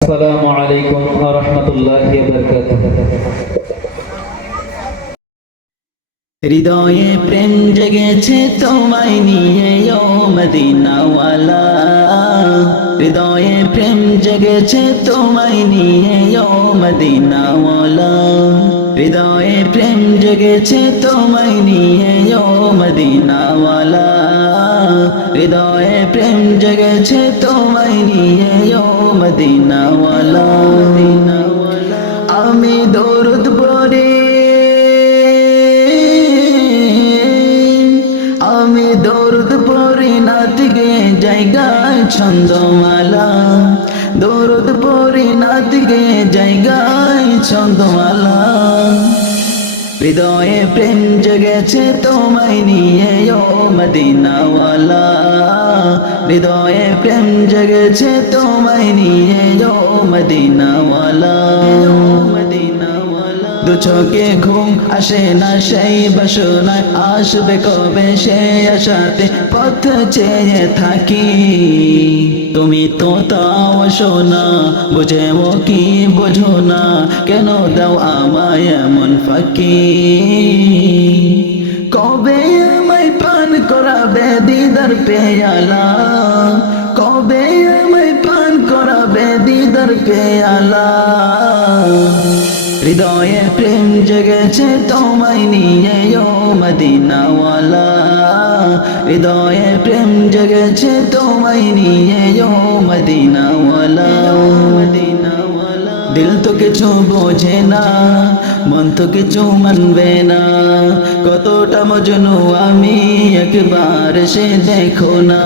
আসসালামু আলাইকুম ওয়া রাহমাতুল্লাহি ওয়া বারাকাতুহু। হৃদয়ে প্রেম জেগেছে তোমায় নিয়ে ও মদিনাওয়ালা, হৃদয়ে প্রেম জেগেছে তোমায় নিয়ে ও মদিনাওয়ালা, হৃদয়ে প্রেম জেগেছে তোমায় নিয়ে ও মদিনাওয়ালা, হৃদয়ে প্রেম জেগেছে তোমায় নিয়ে ও মদিনাওয়ালা। আমি দরুদ পড়ি, আমি দরুদ পড়ি নাত গে জায়গায় ছন্দমালা, দরুদ পড়ি নাত গে জায়গায় ছন্দমালা, হৃদয়ে প্রেম জেগেছে তোমায় নিয়ে ও মদিনাওয়ালা, হৃদয়ে প্রেম জেগেছে তোমায় নিয়ে ও মদিনাওয়ালা। দু চোখে ঘুম আসে না সেই বাসনায়, আসবে কবে সে আশাতে পথ চেয়ে থাকি। তুমি তো তাও শোনা, বুঝে ও কি বোঝো না, কেন দাও আমায় এমন ফাঁকি। কবে আমায় পান করাবে দিদার পেয়ালা, কবে আমায় পান করাবে দিদার পেয়ালা, হৃদয়ে প্রেম জেগেছে তোমায় নিয়ে ও মদিনাওয়ালা, হৃদয়ে প্রেম জেগেছে তোমায় নিয়ে ও মদিনাওয়ালা। দিল তো কিছু বোঝে না, মন তো কিছু মানবে না, কতটা মজনু আমি একবার সে দেখো না।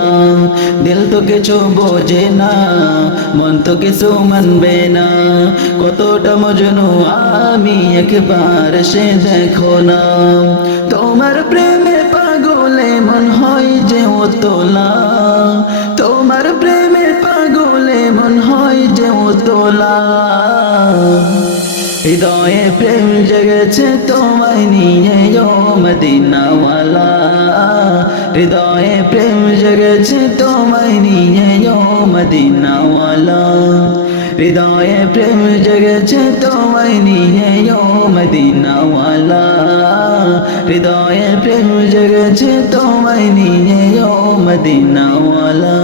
দিল তো কিছু বোঝে না, মন তো কিছু মানবে না, কতটা মজনু আমি একবার সে দেখো না। তোমার প্রেমে পাগলে মন হয় যে ও তোলা, তোমার প্রেমে পাগলে মন হয় যে ও তোলা, হৃদয়ে প্রেম জেগেছে তোমায় নিয়ে ও মদিনাওয়ালা, হৃদয়ে প্রেম জেগেছে তোমায় নিয়ে ও মদিনাওয়ালা, হৃদয়ে প্রেম জেগেছে তোমায় নিয়ে ও মদিনাওয়ালা, হৃদয়ে প্রেম জেগেছে তোমায় নিয়ে ও মদিনাওয়ালা।